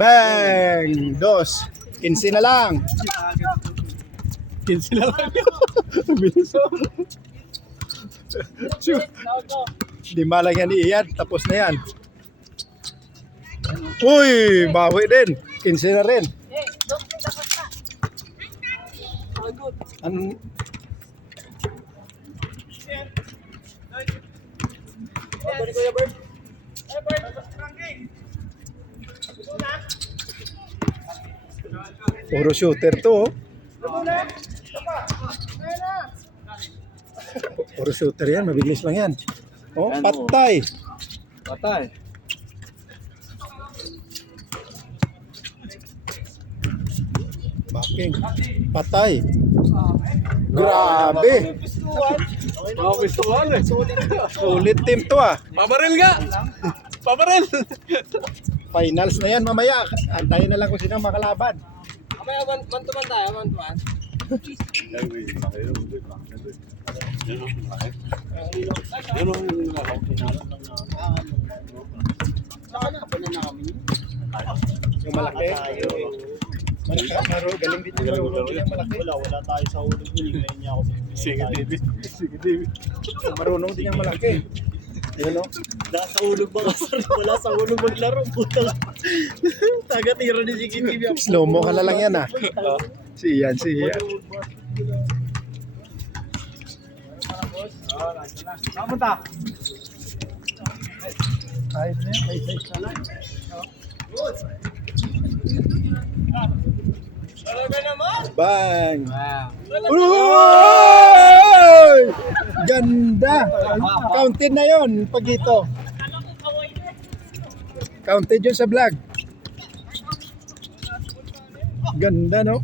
Bang! 2. 15 na lang. 15 na lang. Bilis. Lima lang yan iyan. Tapos na yan. Uy! Bawi din. 15 na rin. Puro shooter to. Puro shooter yan. Mabilis lang yan. Oh, patay. Patay. Backing. Patay. Grabe. Mga gusto ko ano eh. Ulit team to ah. Pabaril nga! Pabaril! Finals na yan mamaya. Antayin na lang kung sino ang makalaban. Mamaya, man-to-man tayo, man-to-man. Yung malaki. Malaki. Galing din yung malaki. Wala tayo sa hulog. Ngayon niya ako. Sige, David. Sige, David. Marunong din yung malaki. Yun o. Nasa hulog ba kasar? Wala sa hulog maglaro. Puta. Taga-tira ni Sige TV. Slow mo ka na lang yan ah. Si Ian. Kamunta? Kahit na yan, may size na lang. Talaga naman? Bang! Wow. Uy! Ganda! Counted na yon pag ito. Counted yun sa vlog. Ganda no?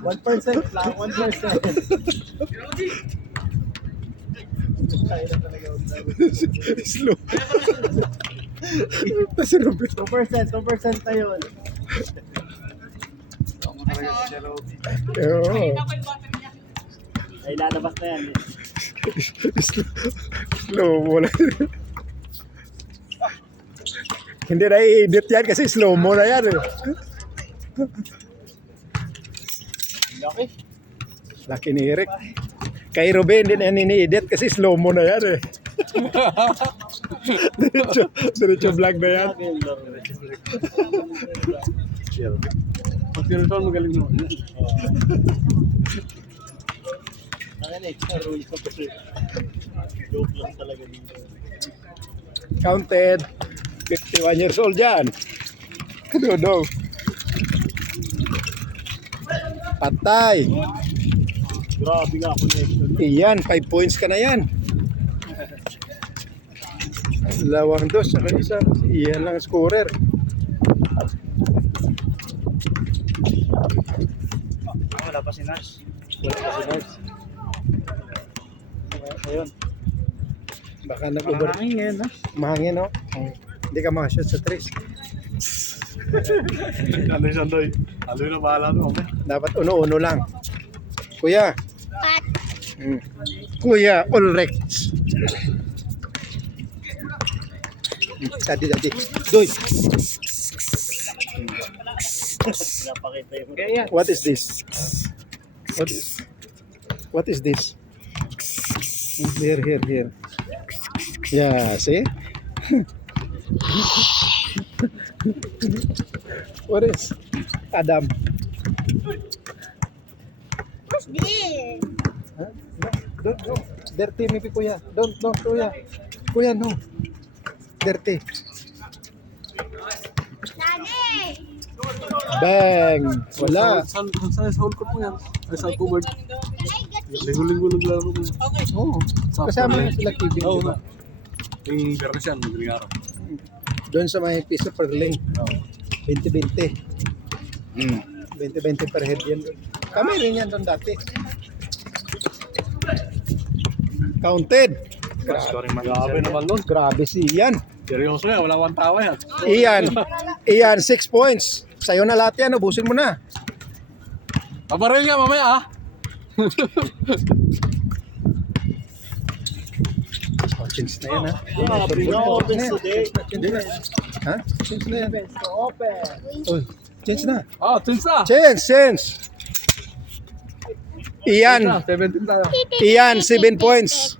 One percent lang, 1%. Slow. Pasunod. 2% na yun. Oo. Ay, lalabas na yan. Slow mo na. Hindi na i-edit yan kasi slow mo na yan. Laki. Laki ni Eric. Kay Ruben din yan ini-edit kasi slow mo na yan eh. Diretso vlog na yan. Pag sinusunod magaling naman. Ayan eh, rules na kasi. Joke lang talaga dito. Counted. 51 years old yan. Dodong. Patay. Grabe nga connection. Iyan, 5 points ka na yan. Lawang dos, saka isa. Iyan lang ang scorer. Wala pa si Nars. Ayun. Baka nag-over. Mahangin na. Mahangin, no? Hindi ka makashoot sa 3. Sandoy. Aloy na bahala mo. Dapat uno-uno lang. Kuya. Kuya, Ulrich. Dadi. Doy. Napakita yung kaya. What is this? What is this? Here. Yeah, see? What is? Adam. What's this? Huh? No, don't. Dirty, maybe kuya. Don't, kuya. Kuya, no. Dirty. Daddy! Bang! Wala. Sa hall ko po yan. Ay, sa cupboard. Linggo-linggo naglaro mo. Oo. Kasama na sila Kevin. Oo Diba? nga. Yung Bernes yan, madaling araw. Doon sa may piso per lane. 20-20. 20-20 per head yan doon. Kami rin yan doon dati. Counted. Grabe naman nun. Grabe si Ian. Seryoso yan, wala kang tawa yan. Ian, 6 points. Sa'yo na lahat yan, ubusin mo na. Pabaril nga mamaya ah. Oh, chance na yan, ha? Grabe na, open today. Ha? Chance na yan. Open. Oh, chance na. Oh, tinsa. Chance. Ian, 17 tayo. Ian, 7 points.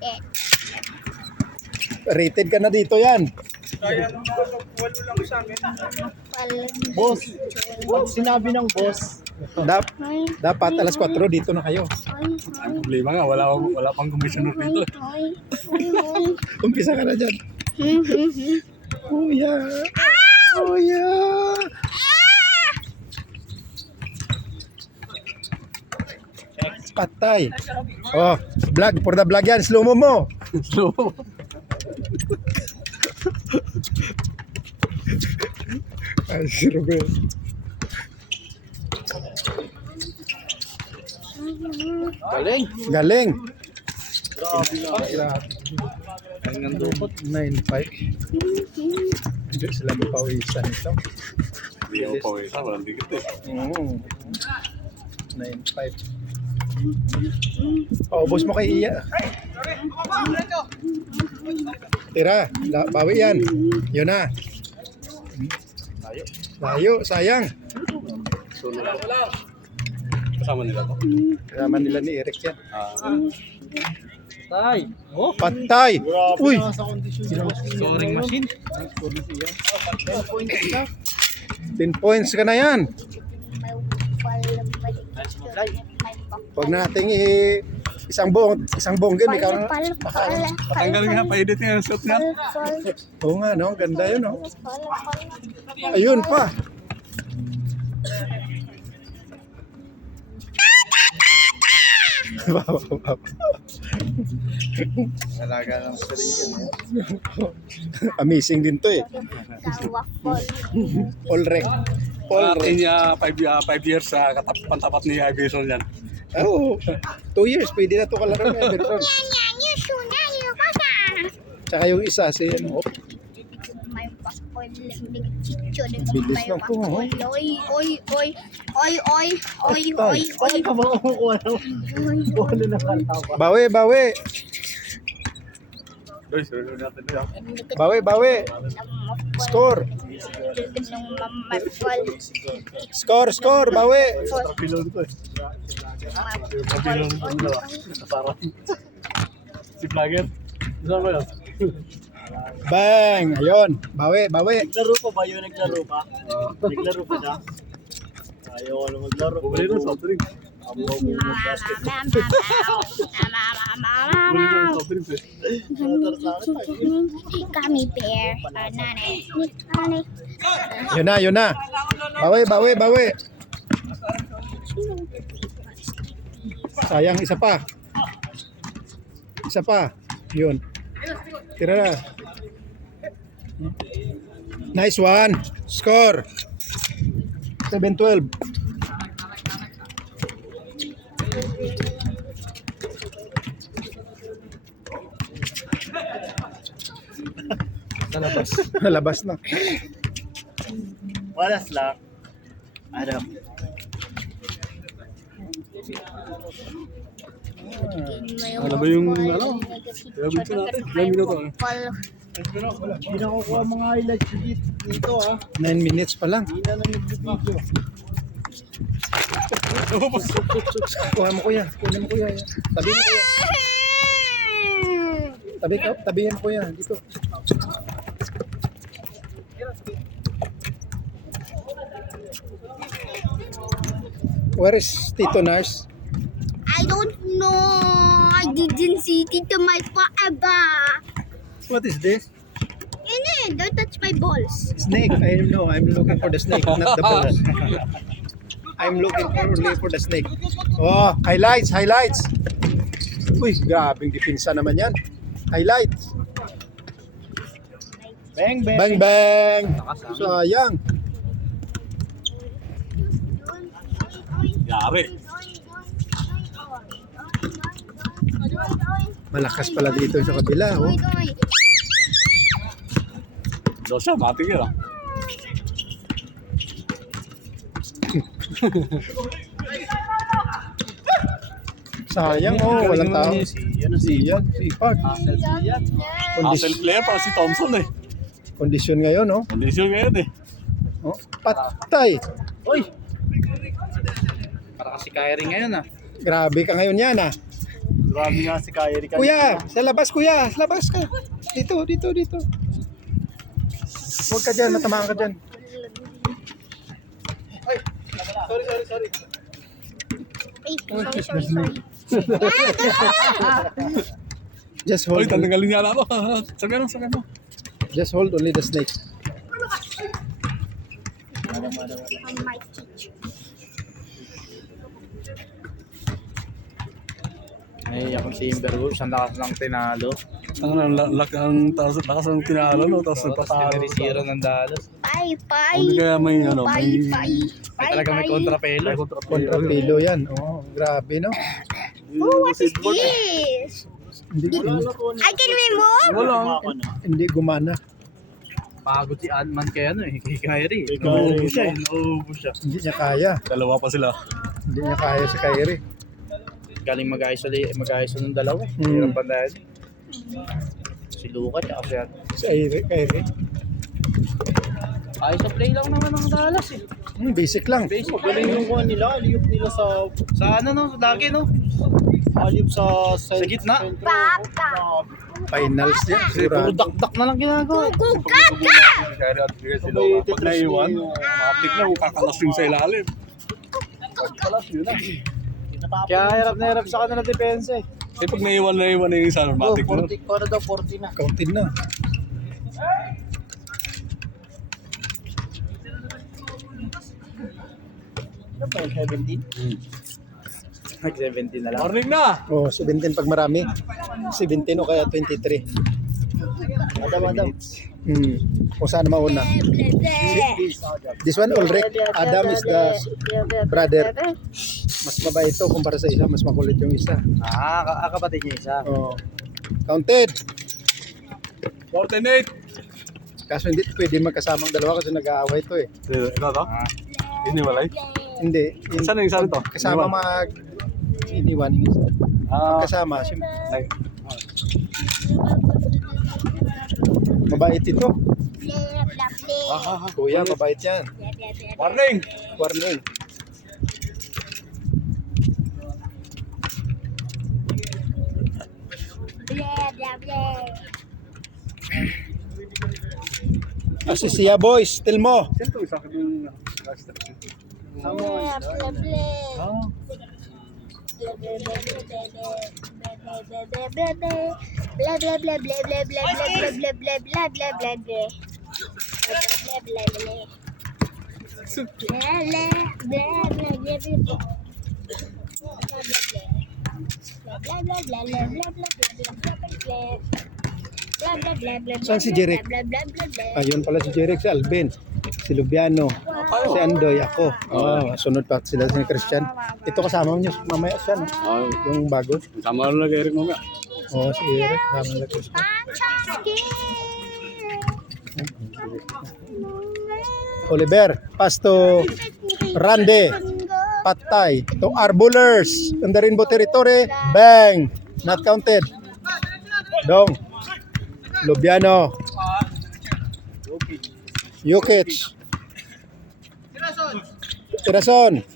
Rated ka na dito yan. Boss, pag sinabi ng boss, Dapat alas 4 dito na kayo. Ang problema nga, wala pang commissioner dito. Umpisa ka na dyan. Kuya. Kuya. Patay. Oh, vlog. For the vlog yan. Slow mo. So, Ay, si Robert. Galing. grabe na. hanggang doon. 9-5. Hindi sila mapawisan ito. Hindi ako pawisa, walang dikit eh. 9-5. Paubos mo kay Iya. Tira, bawi yan. Yun na. Layo, sayang. Sunod ako. Kasama nila to? Kasama nila ni Eric yan. Tay. Oh, Patay. grabe Uy. na sa kondisyon. Scoring machine. 10 points na. 10 points ka na yan. Huwag nating isang buong game. Ikaw na. Patanggalin nga, pa-edit nga yung shot nga. Oo nga, no? Ganda yun, no? Ayun pa. Talaga ng sarili. Amazing din to eh. All rec. All Atin rec. niya 5 years sa pantapat ni Iverson yan. Oo. 2 years, pwede na to kalaro ng Everton. Tsaka yung isa, si ano, bilis lang po. Oh. Bakit ka ba kumukuha ng bola ng kalaban? Bawi. Doy, sunod natin doon. Bawi. Score. Bawi. Pilon ko eh. Pilon ko nila. Parang si Vlogger. Saan ba yun? Bang. Ayun. Bawi. Naglaro pa ba yun? Naglaro pa? Naglaro pa siya? Ayaw ko na maglaro. Bumili ng soft drink. Bumili ng soft drinks eh. Gummy bear. Nanay. Yun na. Bawi. Sayang, isa pa. Yun. Tira na. Nice one. Score. 7-12. Nalabas na. Walas lang. Adam. Ano ba yung ano? Gagawin ko natin. 9 minuto eh. Hindi na kukuha mga highlights dito ah. 9 minutes pa lang. Hindi na nag-video. Kuha mo kuya. Kunin mo kuya. Tabi mo kuya. Tabihin mo kuya. Dito. Where is Tito Nars? I don't know. I didn't see Tito my forever. What is this? Don't touch my balls. Snake. I don't know. I'm looking for the snake, not the balls. I'm looking only for the snake. Oh, highlights. Uy, grabing depensa naman yan. Highlights. Bang. Bang. Sayang. Yari. Malakas pala dito sa kabila. Oh. Dos siya, matik yun ah. Sayang, oh, walang tao. Siyan, sipag. Hassle player para si Thompson eh. Kondisyon ngayon, no? Kondisyon ngayon eh. Oh, patay. Uy! Para kasi Kyrie ngayon ah. Grabe ka ngayon yan, ah. Grabe nga si Kyrie. Kuya, sa labas, kuya. Sa labas ka. Dito, dito, dito. Huwag ka dyan, matamaan ka dyan. Sorry. Ay, sorry. Just Uy, hold, tanggalin niya na ako. Sabi mo. just hold only the snake. On my teacher. Ay, akong Timberwolves. Ang lakas lang tinalo. Ang lakas ng tinalo, no? Tapos nagpatalo. Tinari-zero ng Dallas. Bye. Hindi kaya may ano, may... Talaga may kontrapelo. Kontrapilo yan. Oh, grabe, no? Oh, what is this? Hindi, I can remove? Wala. hindi gumana. Pagod si Ant-Man kay ano eh. Kay Kyrie. Nauubos siya. Hindi niya kaya. Dalawa pa sila. Hindi niya kaya si Kyrie. Galing mag-ISO ng dalawa. Hmm. Hirap pa dahil. Si Luka tsaka si Ant. Si Kyrie. ISO play lang naman ng Dallas eh. Basic lang. Basic. Galing yung kuha nila. Aliyop nila sa ano no? Lagi no? Aliyop sa gitna. Papa. Finals yan. Puro Sigurado. dakdak na lang ginagawa. Kugaga! Pag naiwan, matik na kung kakalasing sa ilalim. Pagkalas yun na. Kaya hirap sa kanila depensa eh. Eh pag naiwan na yung isa, matik na. 40 na. Counting na. Ano ba yung 17? Ay, 17 na lang. Morning na! Oh, 17 pag marami. 17 o kaya 23. Adam. Kung saan mauna. This one, Ulrich. Adam is the brother. Mas mabait ito kumpara sa isa. Mas makulit yung isa. Kapatid niya isa. Oh. Counted. 48! Kaso hindi pwede magkasamang dalawa kasi nag-aaway ito eh. Ito to? Iniwalay? Hindi. Saan yung isa nito? Kasama iniwan yung isa. Kasama. Mabait ito. Kuya, mabait yan. Morning! Warning. Siya boys, tell mo. Sino ito? Isa ka yung... Saan si Jeric? Ayun pala si Jeric, si Alvin, si Lubiano, si Andoy, ako. Oh, sunod pa sila si Christian. Ito kasama niyo mamaya siya, no? Yung bago. Sama na lang Eric mamaya. Oh, si Eric, kasama nila Christian. Oliver, pasto Rande, Patay, to Arbulers, in the Rainbow Territory, bang, not counted. Dong, Lubiano, Jukic, Tirason,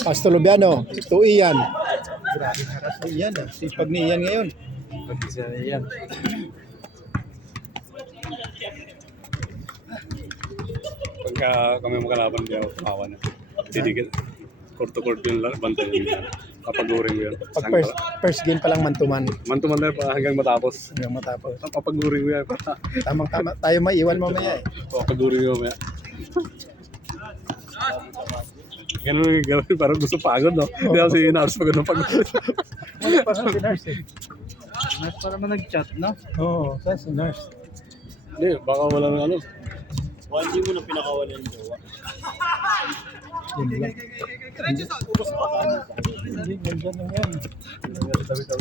Pasto Lubiano, to Ian. Grabe haras ni Ian, sipag ni Ian ngayon. Pag-isa yan. Pagka kami makalaban, di ako kawa na. Didikit. Court-to-court yung bantay yun. Papaguring mo yun. Pag first game pa lang man-to-man. Man-to-man na pa hanggang matapos. Hanggang matapos. Papaguring mo yan. Tamang-tama. Tayo may iwan mamaya eh. Papaguring mo mamaya. Ganun yung gawin, parang gusto pagod, no? Hindi ako si Nars pagod ng pagod. Wala pa si Nars eh. Mas para man nag-chat, no? Oo, saan si Nars? Hindi, baka wala ng ano. Hindi mo na pinakawalan yung jowa. Yun lang. Hindi, ganyan lang yan.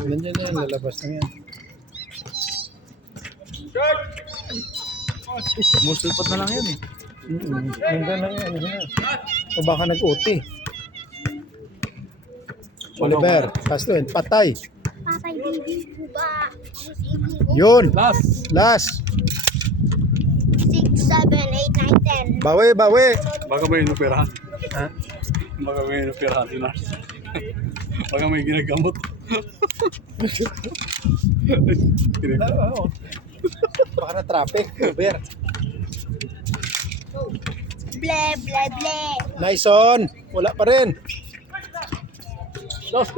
Ganyan yan, lalabas na yan. Musulpot na lang yun eh. Hanggang lang yan. O baka nag-OT. Oliver, Castro, patay. Patay bibi ko ba? Yun. Last! Last. 6, 7, 8, 9, 10. Bawi, bawi. Baka may inoperahan. Ha? Baka may inoperahan si Nars. Baka may ginagamot. Baka na traffic. Uber. Ble, ble, ble. Nice on. Wala pa rin. Last!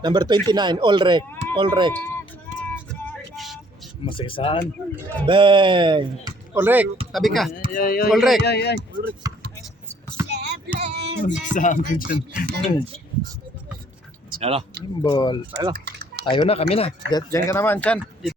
Number 29. All rec. All rec. Masisaan. Bang. All rec. Tabi ka. All rec. Ble, ble, ble. Masisaan ka dyan. Yan na. Ball. Tayo na, kami na. Diyan ka naman, Chan. Dito